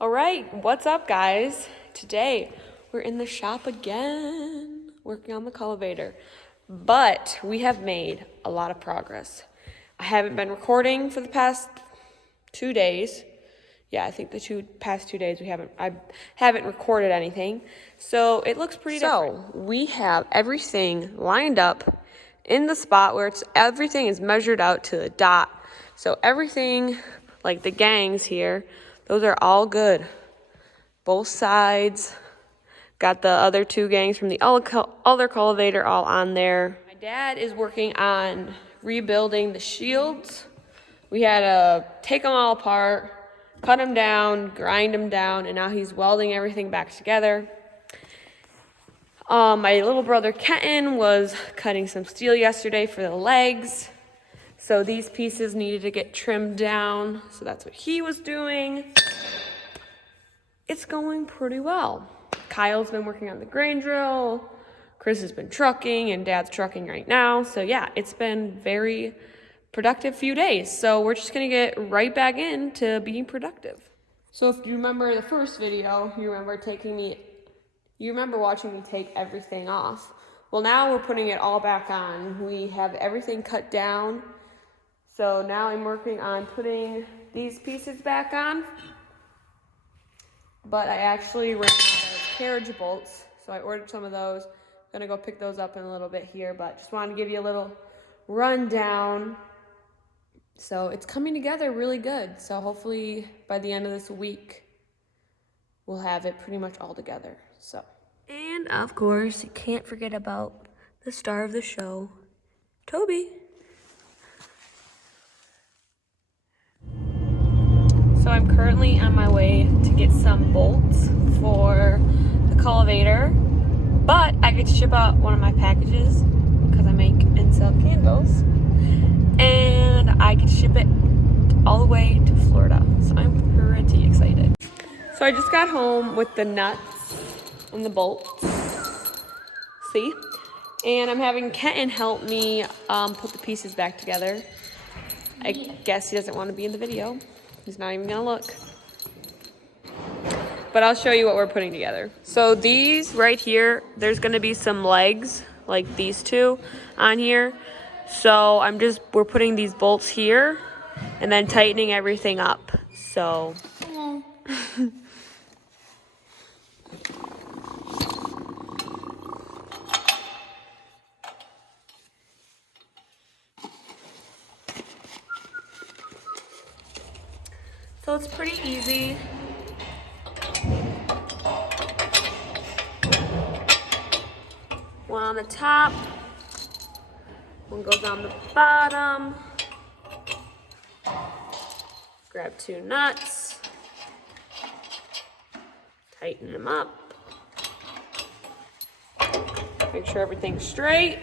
All right, what's up, guys? Today we're in the shop again, working on the cultivator, but we have made a lot of progress. I haven't been recording for the past 2 days. Yeah, I think the past 2 days I haven't recorded anything, so it looks pretty different. So we have everything lined up in the spot where everything is measured out to the dot. So everything, like the gangs here, those are all good. Both sides. Got the other two gangs from the other cultivator all on there. My dad is working on rebuilding the shields. We had to take them all apart, cut them down, grind them down, and now he's welding everything back together. My little brother Kenton was cutting some steel yesterday for the legs. So these pieces needed to get trimmed down. So that's what he was doing. It's going pretty well. Kyle's been working on the grain drill. Chris has been trucking, and Dad's trucking right now. So yeah, it's been very productive few days. So we're just gonna get right back into being productive. So if you remember the first video, you remember watching me take everything off. Well, now we're putting it all back on. We have everything cut down. So now I'm working on putting these pieces back on. But I actually ran out of carriage bolts, so I ordered some of those. I'm gonna go pick those up in a little bit here, but just wanted to give you a little rundown. So it's coming together really good. So hopefully by the end of this week, we'll have it pretty much all together. And of course, you can't forget about the star of the show, Toby. So I'm currently on my way to get some bolts for the cultivator, but I get to ship out one of my packages because I make and sell candles, and I get to ship it all the way to Florida. So I'm pretty excited. So I just got home with the nuts and the bolts. See? And I'm having Kenton help me put the pieces back together. I guess he doesn't want to be in the video. He's not even gonna look. But I'll show you what we're putting together. So these right here, there's gonna be some legs, like these two on here. So we're putting these bolts here and then tightening everything up. So. So it's pretty easy. One on the top, one goes on the bottom. Grab two nuts, tighten them up. Make sure everything's straight,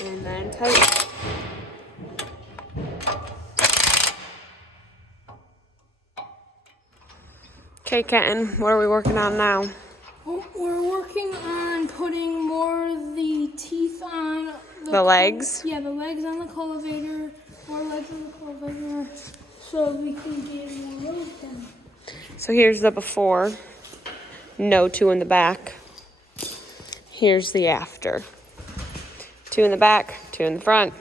and then tighten. Okay, Kenton, what are we working on now? We're working on putting more of the teeth on the legs? Yeah, the legs on the cultivator, more legs on the cultivator, so we can get more rows done. So here's the before. No two in the back. Here's the after. Two in the back, two in the front.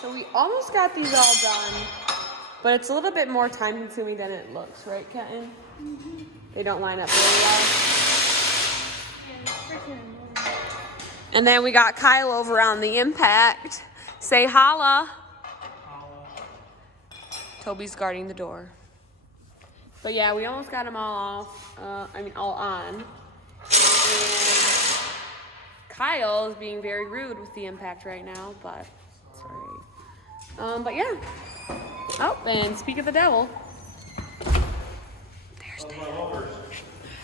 So we almost got these all done, but it's a little bit more time consuming than it looks, right, Kenton? Mm-hmm. They don't line up really well. And then we got Kyle over on the impact. Say holla. Holla. Toby's guarding the door. But yeah, we almost got them all off. All on. And Kyle is being very rude with the impact right now, but it's all right. But yeah. Oh, and speak of the devil. There's Dad.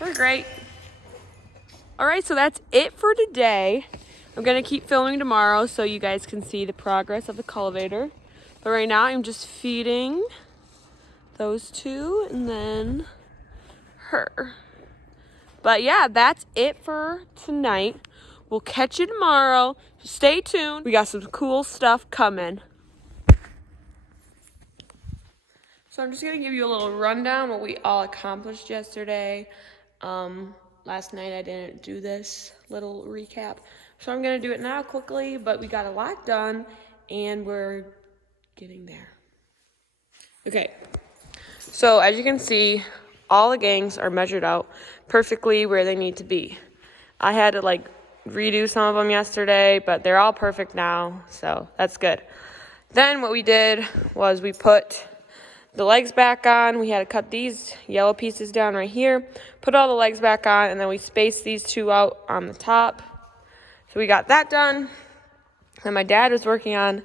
We're great. All right, so that's it for today. I'm gonna keep filming tomorrow so you guys can see the progress of the cultivator. But right now I'm just feeding those two and then her. But yeah, that's it for tonight. We'll catch you tomorrow. Stay tuned. We got some cool stuff coming. So I'm just gonna give you a little rundown what we all accomplished yesterday. Last night I didn't do this little recap, so I'm gonna do it now quickly, but we got a lot done and we're getting there. Okay, so as you can see, all the gangs are measured out perfectly where they need to be. I had to redo some of them yesterday, but they're all perfect now, so that's good. Then what we did was we put the legs back on. We had to cut these yellow pieces down right here, put all the legs back on, and then we spaced these two out on the top. So we got that done. Then my dad was working on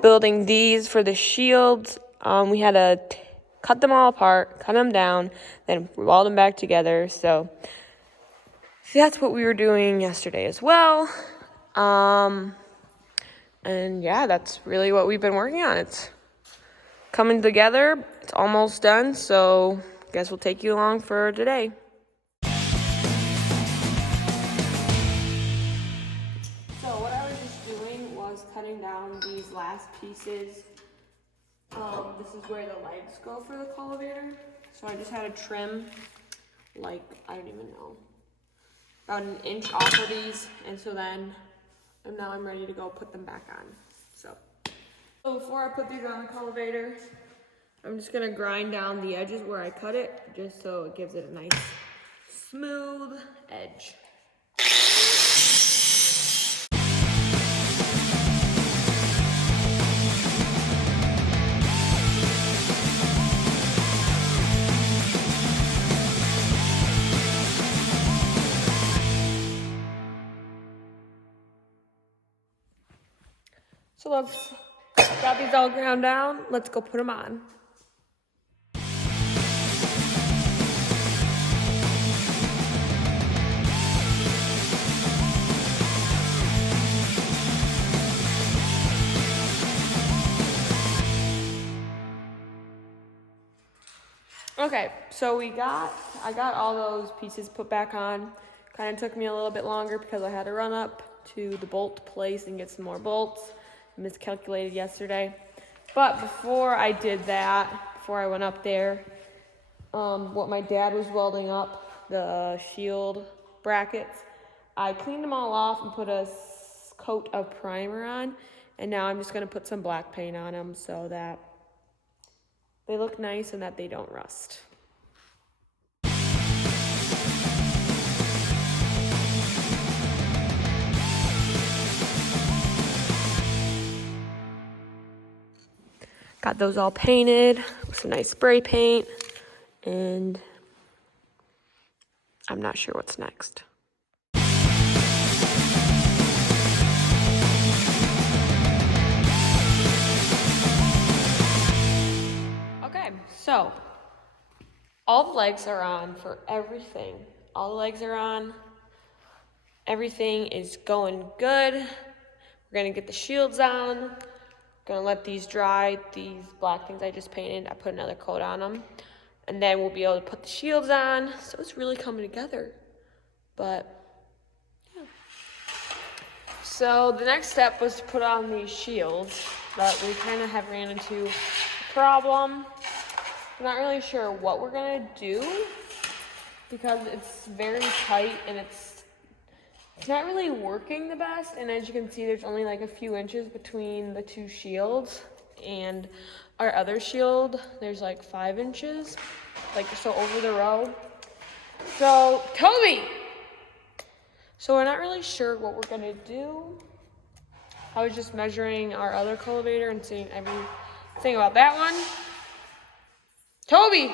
building these for the shields. We had to cut them all apart, cut them down, then weld them back together. So that's what we were doing yesterday as well. And yeah, that's really what we've been working on. It's coming together. It's almost done, so I guess we'll take you along for today. So what I was just doing was cutting down these last pieces. This is where the legs go for the cultivator. So I just had to trim, I don't even know, about an inch off of these, and now I'm ready to go put them back on. So before I put these on the cultivator, I'm just gonna grind down the edges where I cut it, just so it gives it a nice smooth edge. So got these all ground down. Let's go put them on. Okay, so I got all those pieces put back on. Kind of took me a little bit longer because I had to run up to the bolt place and get some more bolts. Miscalculated yesterday. But before I did that, before I went up there, what my dad was welding up, the shield brackets, I cleaned them all off and put a coat of primer on, and now I'm just going to put some black paint on them so that they look nice and that they don't rust. Got those all painted with some nice spray paint, and I'm not sure what's next. Okay, so all the legs are on for everything. All the legs are on. Everything is going good. We're gonna get the shields on. Gonna let these dry, these black things I just painted. I put another coat on them, and then we'll be able to put the shields on. So it's really coming together. But yeah. So the next step was to put on these shields, but we kind of have ran into a problem. I'm not really sure what we're gonna do because it's very tight and it's not really working the best, and as you can see, there's only a few inches between the two shields, and our other shield, there's 5 inches, so over the row. So, Toby! So we're not really sure what we're gonna do. I was just measuring our other cultivator and seeing everything about that one. Toby!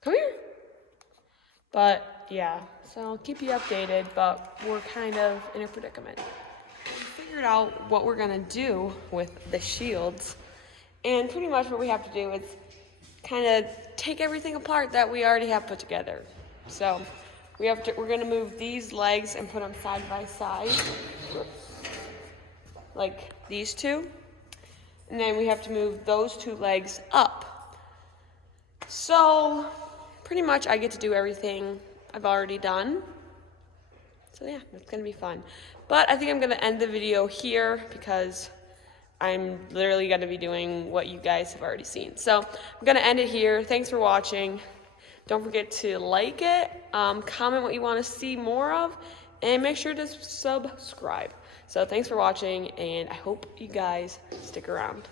Come here! But yeah, so I'll keep you updated, but we're kind of in a predicament. We figured out what we're gonna do with the shields, and pretty much what we have to do is kind of take everything apart that we already have put together. So we're gonna move these legs and put them side by side, like these two, And then we have to move those 2 legs up. So pretty much I get to do everything I've already done. So yeah, it's gonna be fun. But I think I'm gonna end the video here because I'm literally gonna be doing what you guys have already seen. So I'm gonna end it here. Thanks for watching. Don't forget to like it, comment what you wanna see more of, and make sure to subscribe. So thanks for watching, and I hope you guys stick around.